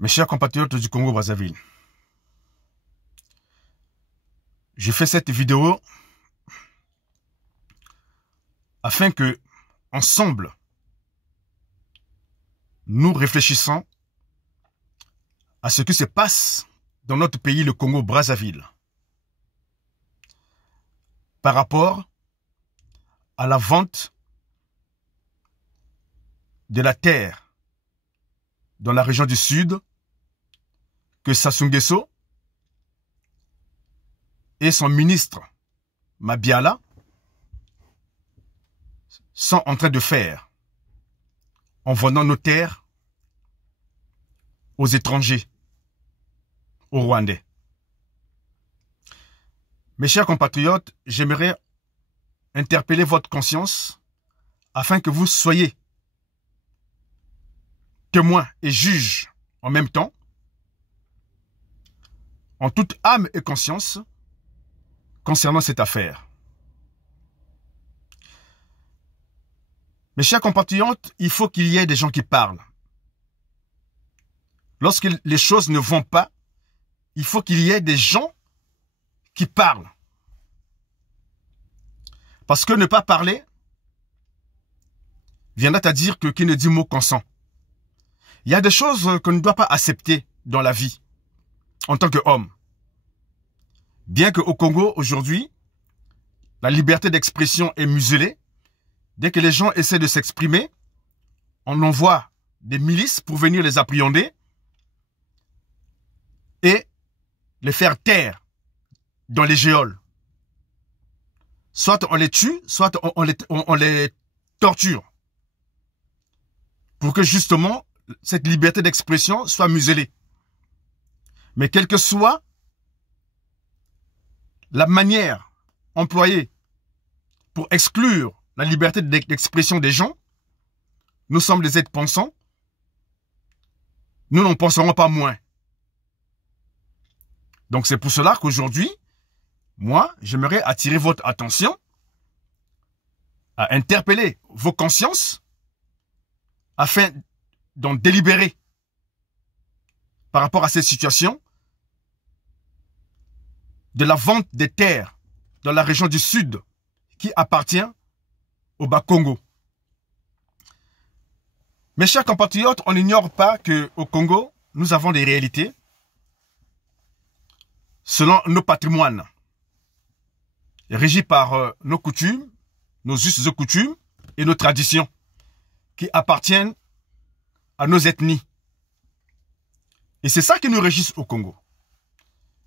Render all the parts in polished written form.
Mes chers compatriotes du Congo-Brazzaville, je fais cette vidéo afin que, ensemble, nous réfléchissons à ce qui se passe dans notre pays, le Congo-Brazzaville, par rapport à la vente de la terre dans la région du Sud que Sassou Nguesso et son ministre Mabiala sont en train de faire en vendant nos terres aux étrangers, aux Rwandais. Mes chers compatriotes, j'aimerais interpeller votre conscience afin que vous soyez témoins et juges en même temps, en toute âme et conscience, concernant cette affaire. Mes chers compatriotes, il faut qu'il y ait des gens qui parlent. Lorsque les choses ne vont pas, il faut qu'il y ait des gens qui parlent. Parce que ne pas parler viendra à dire que qui ne dit mot consent. Il y a des choses qu'on ne doit pas accepter dans la vie, en tant qu'homme. Bien qu'au Congo, aujourd'hui, la liberté d'expression est muselée, dès que les gens essaient de s'exprimer, on envoie des milices pour venir les appréhender et les faire taire dans les geôles. Soit on les tue, soit on les torture. Pour que justement, cette liberté d'expression soit muselée. Mais quelle que soit la manière employée pour exclure la liberté d'expression des gens, nous sommes des êtres pensants, nous n'en penserons pas moins. Donc c'est pour cela qu'aujourd'hui, moi, j'aimerais attirer votre attention à interpeller vos consciences afin d'en délibérer par rapport à cette situation de la vente des terres dans la région du Sud qui appartient au Bas-Congo. Mes chers compatriotes, on n'ignore pas qu'au Congo, nous avons des réalités selon nos patrimoines, régis par nos coutumes, nos us et coutumes et nos traditions qui appartiennent à nos ethnies. Et c'est ça qui nous régisse au Congo.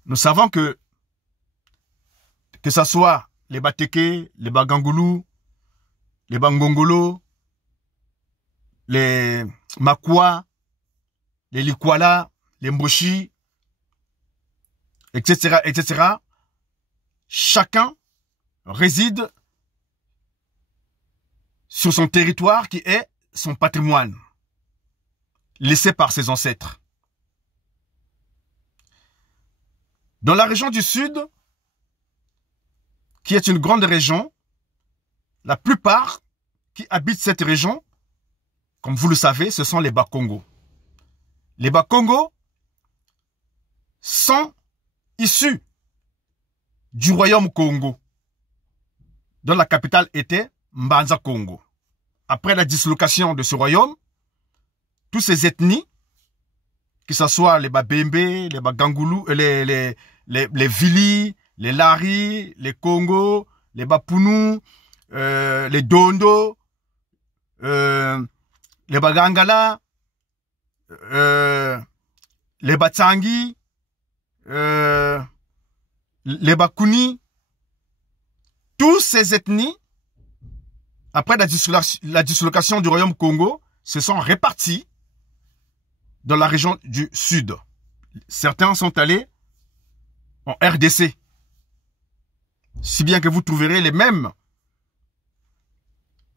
Nous savons que ce soit les Bateke, les Bagangulu, les Bangongolo, les Makwa, les Likwala, les Mboshi, etc., etc., chacun réside sur son territoire qui est son patrimoine, laissé par ses ancêtres. Dans la région du Sud, qui est une grande région, la plupart qui habitent cette région, comme vous le savez, ce sont les Bas-Congo. Les Bas-Congo sont issus du royaume Congo, dont la capitale était Mbanza-Congo. Après la dislocation de ce royaume, toutes ces ethnies, que ce soit les Babembe, les Bagangulu, les Vili, les Lari, les Congo, les Bapunu, les Dondo, les Bagangala, les Batsangi, les Bakuni, toutes ces ethnies, après la dislocation du royaume Congo, se sont réparties dans la région du Sud. Certains sont allés en RDC. Si bien que vous trouverez les mêmes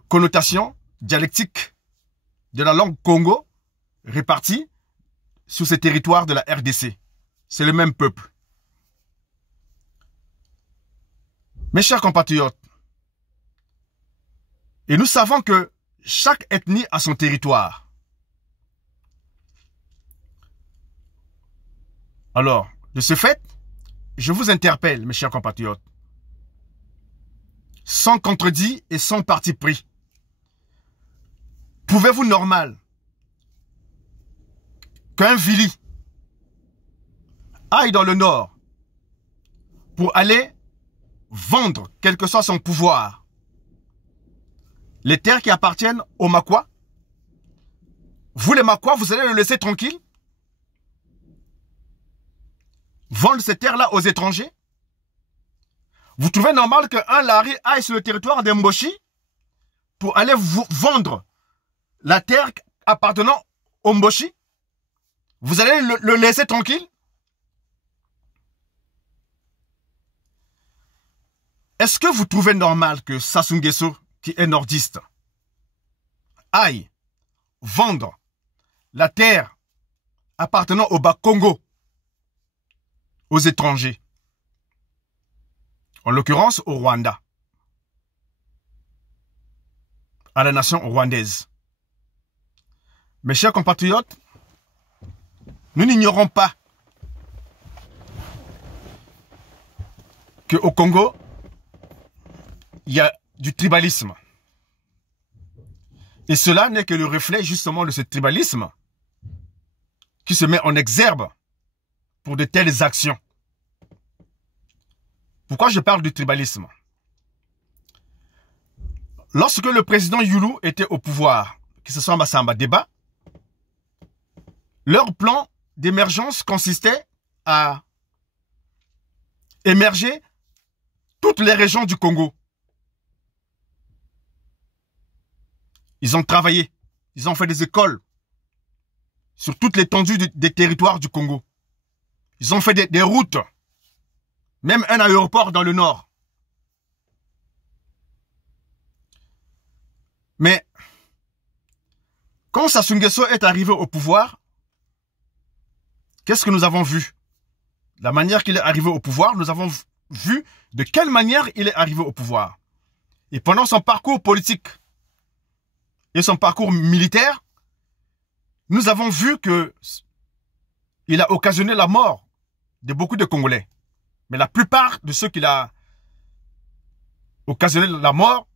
connotations dialectiques de la langue Congo réparties sur ces territoires de la RDC. C'est le même peuple. Mes chers compatriotes, et nous savons que chaque ethnie a son territoire. Alors, de ce fait, je vous interpelle, mes chers compatriotes, sans contredit et sans parti pris. Pouvez-vous normal qu'un Vili aille dans le nord pour aller vendre, quel que soit son pouvoir, les terres qui appartiennent aux Makwa? Vous les Makwa, vous allez le laisser tranquille? Vendre ces terres-là aux étrangers? Vous trouvez normal qu'un Lari aille sur le territoire d'Mboshi pour aller vendre la terre appartenant au Mboshi? Vous allez le laisser tranquille? Est-ce que vous trouvez normal que Sassou Nguesso, qui est nordiste, aille vendre la terre appartenant au Bas-Congo aux étrangers? En l'occurrence au Rwanda, à la nation rwandaise. Mes chers compatriotes, nous n'ignorons pas qu'au Congo, il y a du tribalisme. Et cela n'est que le reflet justement de ce tribalisme qui se met en exergue pour de telles actions. Pourquoi je parle du tribalisme? Lorsque le président Yulu était au pouvoir, que ce soit Massamba Deba, leur plan d'émergence consistait à émerger toutes les régions du Congo. Ils ont travaillé, ils ont fait des écoles sur toute l'étendue des territoires du Congo. Ils ont fait des routes, même un aéroport dans le nord. Mais quand Sassou Nguesso est arrivé au pouvoir, qu'est-ce que nous avons vu? La manière qu'il est arrivé au pouvoir, nous avons vu de quelle manière il est arrivé au pouvoir. Et pendant son parcours politique et son parcours militaire, nous avons vu que il a occasionné la mort de beaucoup de Congolais. Mais la plupart de ceux qu'il a occasionné la mort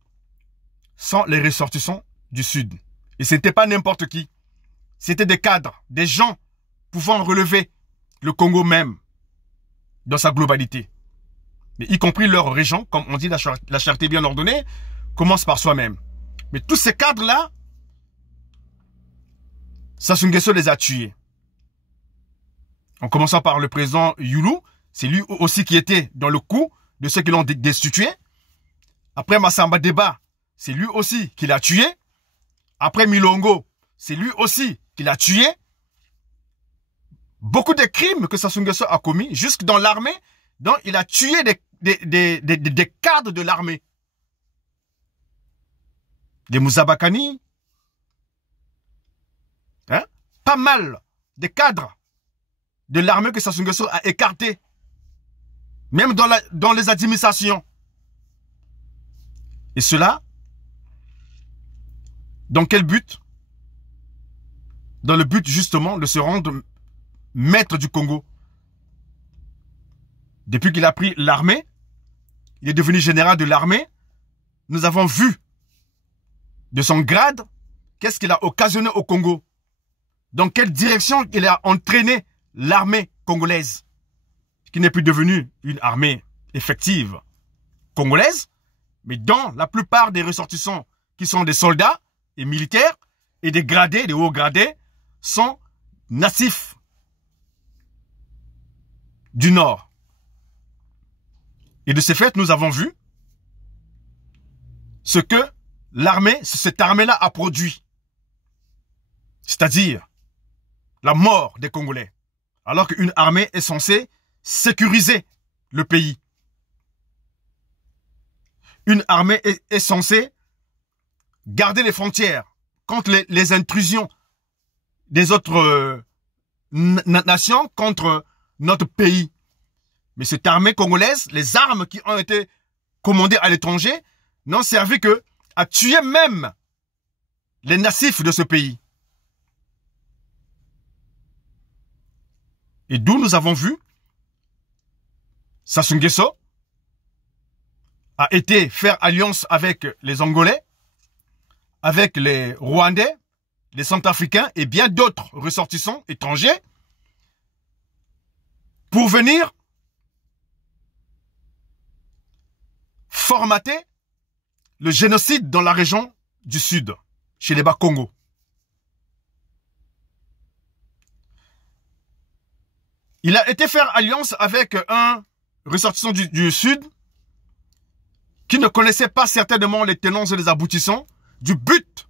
sont les ressortissants du Sud. Et ce n'était pas n'importe qui. C'était des cadres, des gens pouvant relever le Congo même dans sa globalité. Mais y compris leur région, comme on dit, la charité bien ordonnée, commence par soi-même. Mais tous ces cadres-là, Sassou Nguesso les a tués. En commençant par le président Yulu, c'est lui aussi qui était dans le coup de ceux qui l'ont destitué. Après Massamba Deba, c'est lui aussi qui l'a tué. Après Milongo, c'est lui aussi qui l'a tué. Beaucoup de crimes que Sassou Nguesso a commis, jusque dans l'armée, dont il a tué des cadres de l'armée. Des Mouzabakani. Hein? Pas mal de cadres de l'armée que Sassou Nguesso a écartés. Même dans les administrations. Et cela, dans quel but? Dans le but justement de se rendre maître du Congo. Depuis qu'il a pris l'armée, il est devenu général de l'armée, nous avons vu de son grade, qu'est-ce qu'il a occasionné au Congo? Dans quelle direction il a entraîné l'armée congolaise, qui n'est plus devenue une armée effective congolaise, mais dont la plupart des ressortissants qui sont des soldats et militaires et des gradés, des hauts gradés, sont natifs du Nord. Et de ce fait, nous avons vu ce que l'armée, cette armée-là a produit. C'est-à-dire la mort des Congolais. Alors qu'une armée est censée sécuriser le pays. Une armée est censée garder les frontières contre les intrusions des autres nations contre notre pays. Mais cette armée congolaise, les armes qui ont été commandées à l'étranger, n'ont servi que à tuer même les natifs de ce pays. Et d'où nous avons vu Sassou Nguesso a été faire alliance avec les Angolais, avec les Rwandais, les Centrafricains et bien d'autres ressortissants étrangers pour venir formater le génocide dans la région du Sud, chez les Bas-Congo. Il a été faire alliance avec un ressortissant du Sud qui ne connaissait pas certainement les tenants et les aboutissants du but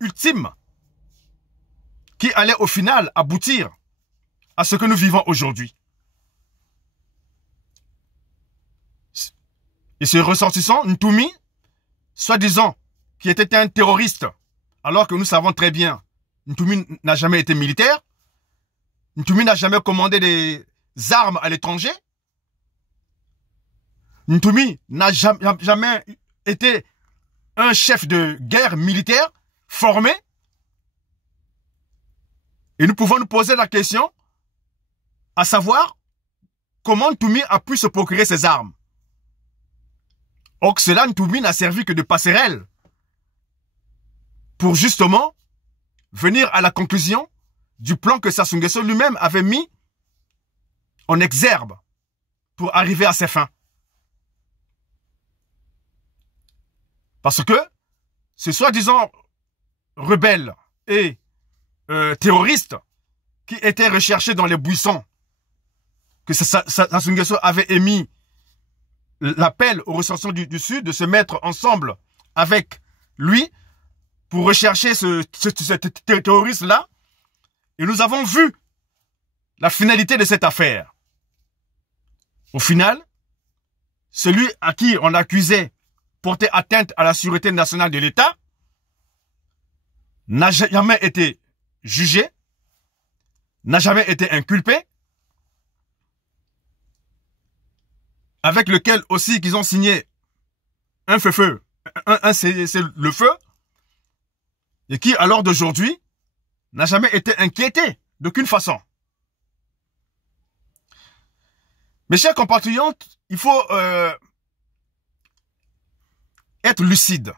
ultime qui allait au final aboutir à ce que nous vivons aujourd'hui. Et ce ressortissant, Ntumi, soi-disant, qui était un terroriste, alors que nous savons très bien, Ntumi n'a jamais été militaire, Ntumi n'a jamais commandé des armes à l'étranger, Ntumi n'a jamais été un chef de guerre militaire formé. Et nous pouvons nous poser la question, à savoir, comment Ntumi a pu se procurer ces armes. Or que cela, Ntumi n'a servi que de passerelle pour justement venir à la conclusion du plan que Sassou Nguesso lui-même avait mis en exergue pour arriver à ses fins. Parce que ces soi-disant rebelles et terroristes qui étaient recherchés dans les buissons, que Sassou Nguesso avait émis l'appel aux ressortissants du Sud de se mettre ensemble avec lui pour rechercher ce terroriste-là. Et nous avons vu la finalité de cette affaire. Au final, celui à qui on accusait porter atteinte à la sûreté nationale de l'État n'a jamais été jugé, n'a jamais été inculpé, avec lequel aussi qu'ils ont signé un feu-feu, c'est le feu, et qui, à l'heure d'aujourd'hui, n'a jamais été inquiété d'aucune façon. Mes chers compatriotes, il faut être lucide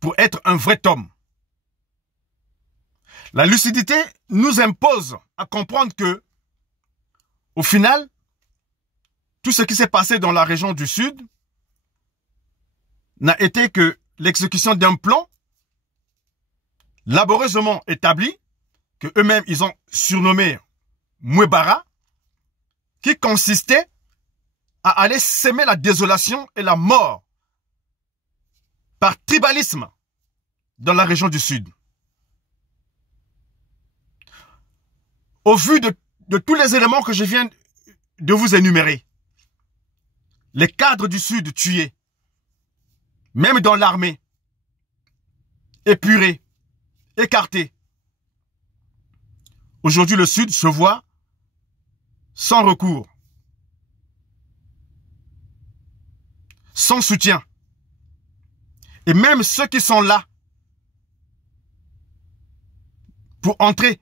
pour être un vrai homme. La lucidité nous impose à comprendre que, au final, tout ce qui s'est passé dans la région du Sud n'a été que l'exécution d'un plan laborieusement établi, que eux-mêmes ils ont surnommé Mouebara, qui consistait à aller s'aimer la désolation et la mort par tribalisme dans la région du Sud. Au vu de tous les éléments que je viens de vous énumérer, les cadres du Sud tués, même dans l'armée, épurés, écartés. Aujourd'hui, le Sud se voit sans recours, sans soutien. Et même ceux qui sont là pour entrer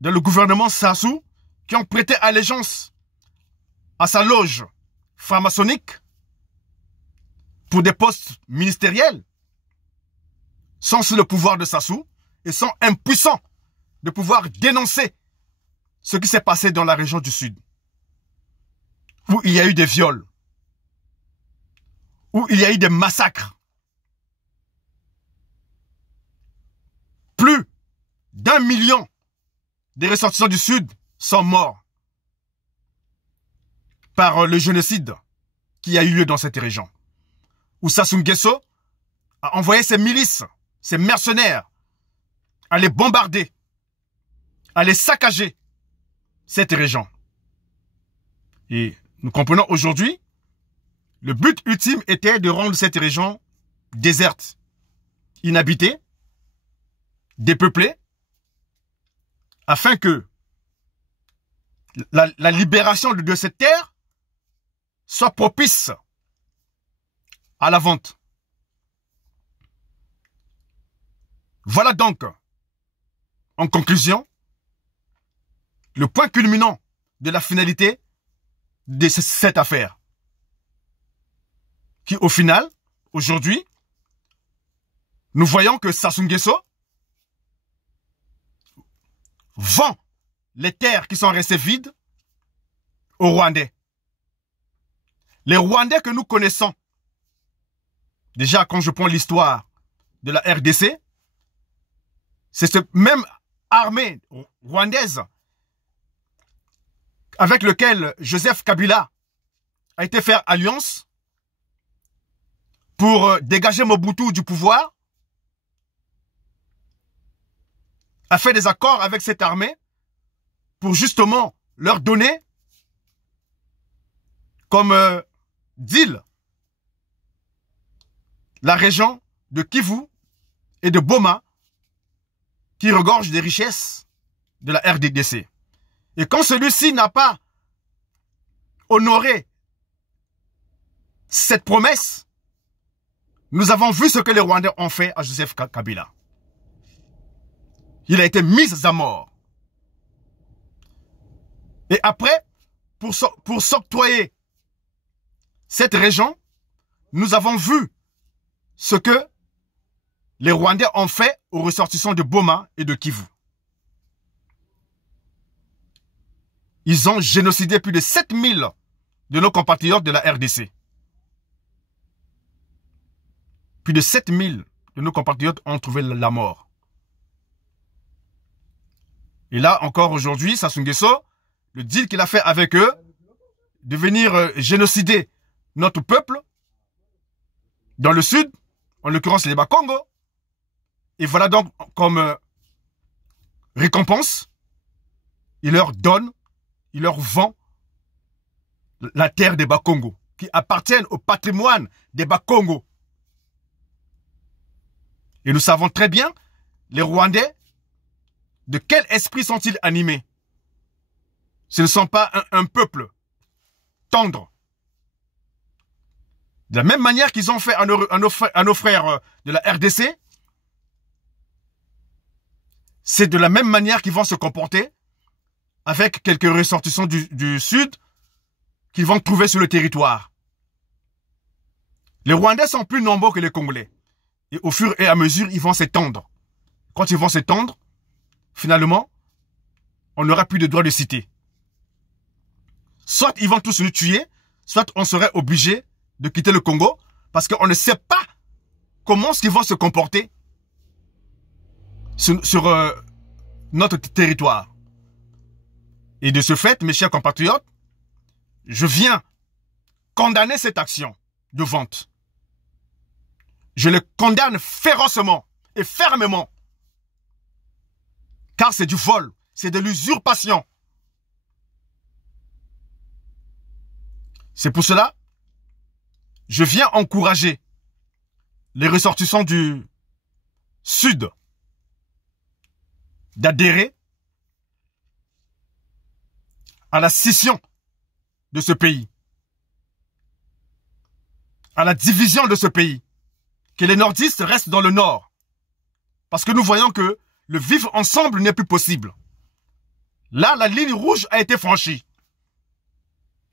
dans le gouvernement Sassou, qui ont prêté allégeance à sa loge franc-maçonnique pour des postes ministériels, sont sous le pouvoir de Sassou et sont impuissants de pouvoir dénoncer ce qui s'est passé dans la région du Sud, où il y a eu des viols, où il y a eu des massacres. Plus d'1 million de ressortissants du Sud sont morts par le génocide qui a eu lieu dans cette région, où Sassou Nguesso a envoyé ses milices, ses mercenaires, à les bombarder, à les saccager cette région. Et nous comprenons aujourd'hui, le but ultime était de rendre cette région déserte, inhabitée, dépeuplée, afin que la libération de cette terre soit propice à la vente. Voilà donc, en conclusion, le point culminant de la finalité de cette affaire. Qui, au final, aujourd'hui, nous voyons que Sassou Nguesso vend les terres qui sont restées vides aux Rwandais. Les Rwandais que nous connaissons, déjà quand je prends l'histoire de la RDC, c'est cette même armée rwandaise avec laquelle Joseph Kabila a été faire alliance pour dégager Mobutu du pouvoir, a fait des accords avec cette armée pour justement leur donner comme deal la région de Kivu et de Boma qui regorge des richesses de la RDC. Et quand celui-ci n'a pas honoré cette promesse, nous avons vu ce que les Rwandais ont fait à Joseph Kabila. Il a été mis à mort. Et après, pour s'octroyer cette région, nous avons vu ce que les Rwandais ont fait aux ressortissants de Boma et de Kivu. Ils ont génocidé plus de 7000 de nos compatriotes de la RDC. Plus de 7000 de nos compatriotes ont trouvé la mort. Et là, encore aujourd'hui, Sassou Nguesso, le deal qu'il a fait avec eux, de venir génocider notre peuple dans le sud, en l'occurrence les Bakongo. Et voilà donc comme récompense, il leur donne, il leur vend la terre des Bakongo, qui appartiennent au patrimoine des Bakongo. Et nous savons très bien, les Rwandais, de quel esprit sont-ils animés? Ce ne sont pas un peuple tendre. De la même manière qu'ils ont fait à nos frères de la RDC, c'est de la même manière qu'ils vont se comporter avec quelques ressortissants du Sud qu'ils vont trouver sur le territoire. Les Rwandais sont plus nombreux que les Congolais. Et au fur et à mesure, ils vont s'étendre. Quand ils vont s'étendre, finalement, on n'aura plus de droit de cité. Soit ils vont tous nous tuer, soit on serait obligé de quitter le Congo parce qu'on ne sait pas comment ils vont se comporter sur notre territoire. Et de ce fait, mes chers compatriotes, je viens condamner cette action de vente. Je le condamne férocement et fermement. Car c'est du vol, c'est de l'usurpation. C'est pour cela, je viens encourager les ressortissants du Sud d'adhérer à la scission de ce pays, à la division de ce pays, que les nordistes restent dans le nord. Parce que nous voyons que le vivre ensemble n'est plus possible. Là, la ligne rouge a été franchie.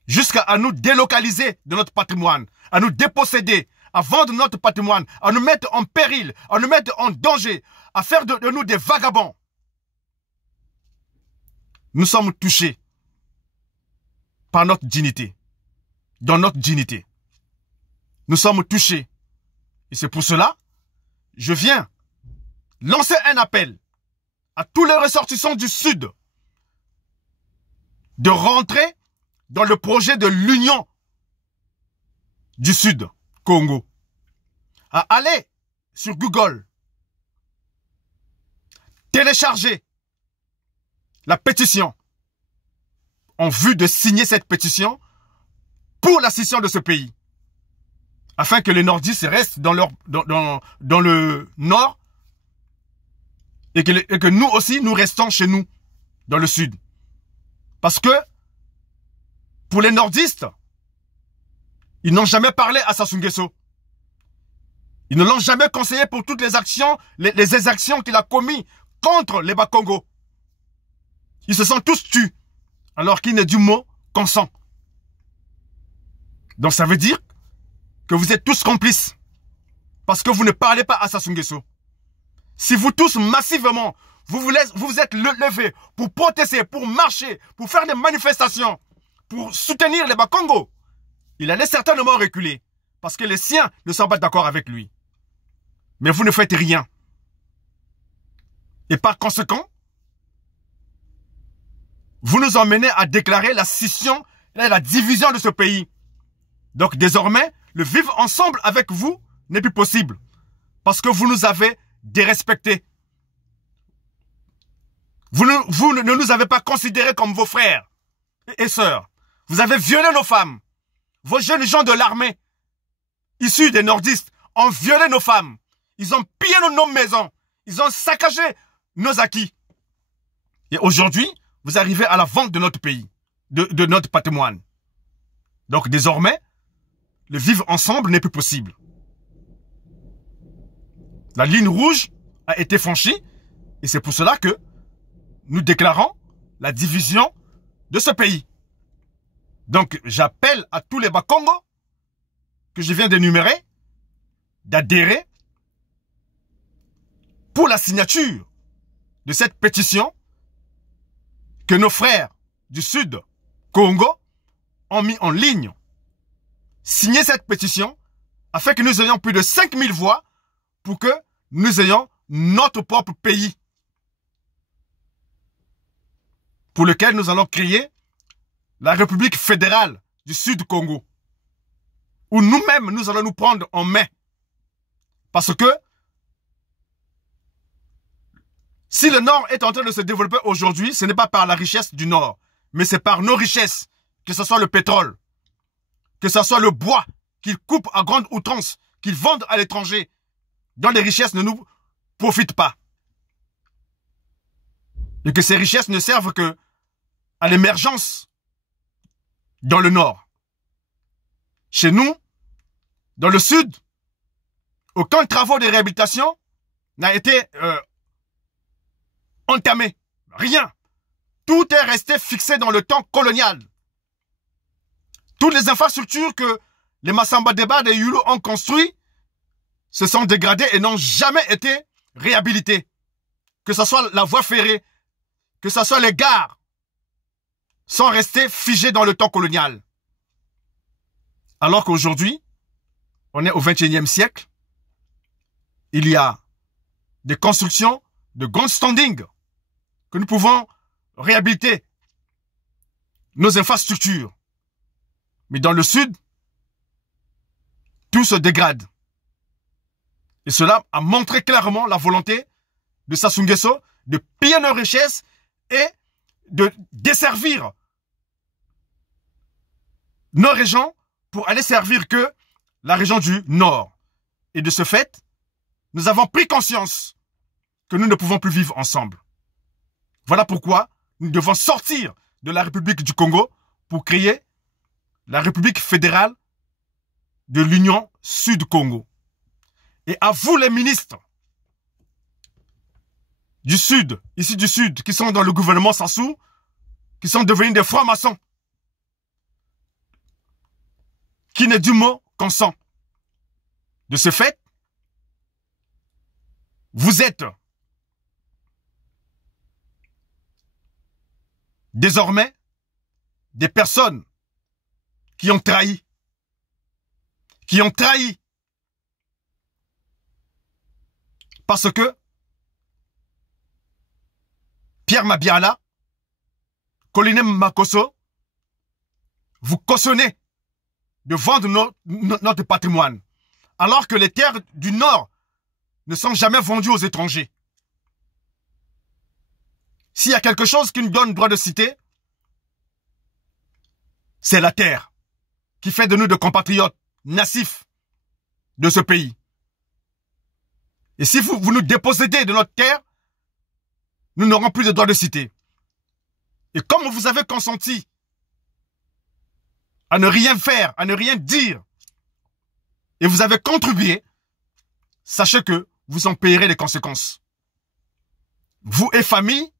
Jusqu'à nous délocaliser de notre patrimoine, à nous déposséder, à vendre notre patrimoine, à nous mettre en péril, à nous mettre en danger, à faire de nous des vagabonds. Nous sommes touchés par notre dignité, dans notre dignité. Nous sommes touchés. Et c'est pour cela, je viens lancer un appel à tous les ressortissants du Sud de rentrer dans le projet de l'Union du Sud, Congo. À aller sur Google, télécharger la pétition en vue de signer cette pétition pour la scission de ce pays. Afin que les nordistes restent dans le nord et que nous aussi, nous restons chez nous, dans le sud. Parce que, pour les nordistes, ils n'ont jamais parlé à Sassou Nguesso. Ils ne l'ont jamais conseillé pour toutes les actions, les exactions qu'il a commises contre les Bakongo. Ils se sont tous tus, alors qu'il n'est du mot consent. Donc ça veut dire que vous êtes tous complices, parce que vous ne parlez pas à Sassou Nguesso. Si vous tous massivement, vous vous êtes levés pour protester, pour marcher, pour faire des manifestations, pour soutenir les Bakongo, il allait certainement reculer, parce que les siens ne sont pas d'accord avec lui. Mais vous ne faites rien. Et par conséquent, vous nous emmenez à déclarer la scission et la division de ce pays. Donc désormais, le vivre ensemble avec vous n'est plus possible. Parce que vous nous avez dérespectés. Vous ne nous avez pas considérés comme vos frères et sœurs. Vous avez violé nos femmes. Vos jeunes gens de l'armée, issus des nordistes, ont violé nos femmes. Ils ont pillé nos maisons. Ils ont saccagé nos acquis. Et aujourd'hui, vous arrivez à la vente de notre pays, de notre patrimoine. Donc désormais, le vivre ensemble n'est plus possible. La ligne rouge a été franchie et c'est pour cela que nous déclarons la division de ce pays. Donc j'appelle à tous les Bakongo que je viens d'énumérer d'adhérer pour la signature de cette pétition que nos frères du Sud Congo ont mis en ligne. Signer cette pétition afin que nous ayons plus de 5000 voix pour que nous ayons notre propre pays pour lequel nous allons créer la République fédérale du Sud Congo où nous-mêmes nous allons nous prendre en main parce que si le Nord est en train de se développer aujourd'hui, ce n'est pas par la richesse du Nord, mais c'est par nos richesses, que ce soit le pétrole, que ce soit le bois qu'ils coupent à grande outrance, qu'ils vendent à l'étranger, dont les richesses ne nous profitent pas. Et que ces richesses ne servent que à l'émergence dans le Nord. Chez nous, dans le Sud, aucun travaux de réhabilitation n'a été entamé. Rien. Tout est resté fixé dans le temps colonial. Toutes les infrastructures que les Massamba Deba et Yulu ont construites se sont dégradées et n'ont jamais été réhabilitées. Que ce soit la voie ferrée, que ce soit les gares, sont restés figés dans le temps colonial. Alors qu'aujourd'hui, on est au XXIe siècle, il y a des constructions de grand standing que nous pouvons réhabiliter nos infrastructures. Mais dans le Sud, tout se dégrade. Et cela a montré clairement la volonté de Sassou Nguesso de piller nos richesses et de desservir nos régions pour aller servir que la région du Nord. Et de ce fait, nous avons pris conscience que nous ne pouvons plus vivre ensemble. Voilà pourquoi nous devons sortir de la République du Congo pour créer la République fédérale de l'Union Sud-Congo. Et à vous les ministres du Sud, ici du Sud, qui sont dans le gouvernement Sassou, qui sont devenus des francs-maçons, qui n'est du mot consent. De ce fait, vous êtes désormais des personnes qui ont trahi. Parce que Pierre Mabiala, Colline Makosso, vous cautionnez de vendre notre patrimoine, alors que les terres du Nord ne sont jamais vendues aux étrangers. S'il y a quelque chose qui nous donne droit de citer, c'est la terre, qui fait de nous des compatriotes natifs de ce pays. Et si vous nous dépossédez de notre terre, nous n'aurons plus de droit de citer. Et comme vous avez consenti à ne rien faire, à ne rien dire, et vous avez contribué, sachez que vous en payerez les conséquences. Vous et famille,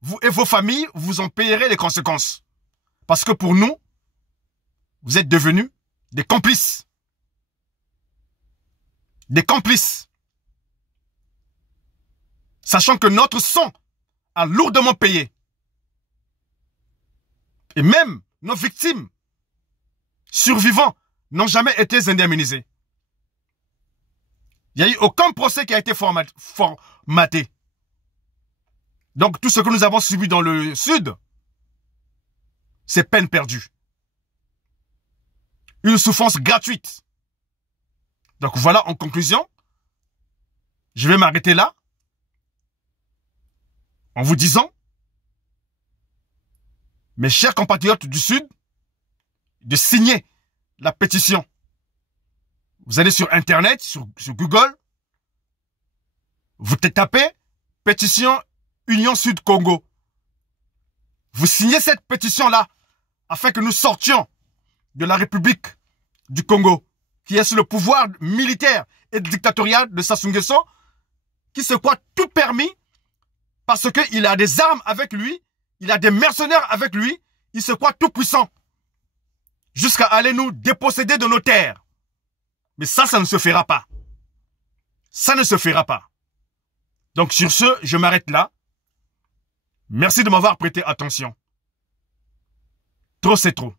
vous et vos familles, vous en payerez les conséquences. Parce que pour nous, vous êtes devenus des complices. Des complices. Sachant que notre sang a lourdement payé. Et même nos victimes survivants n'ont jamais été indemnisés. Il n'y a eu aucun procès qui a été formaté. Donc tout ce que nous avons subi dans le Sud, c'est peine perdue. Une souffrance gratuite. Donc voilà, en conclusion, je vais m'arrêter là en vous disant, mes chers compatriotes du Sud, de signer la pétition. Vous allez sur Internet, sur Google, vous tapez pétition Union Sud Congo. Vous signez cette pétition-là afin que nous sortions de la République du Congo, qui est sous le pouvoir militaire et dictatorial de Sassou Nguesso, qui se croit tout permis parce qu'il a des armes avec lui, il a des mercenaires avec lui, il se croit tout puissant, jusqu'à aller nous déposséder de nos terres. Mais ça ne se fera pas. Ça ne se fera pas. Donc sur ce, je m'arrête là. Merci de m'avoir prêté attention. Trop c'est trop.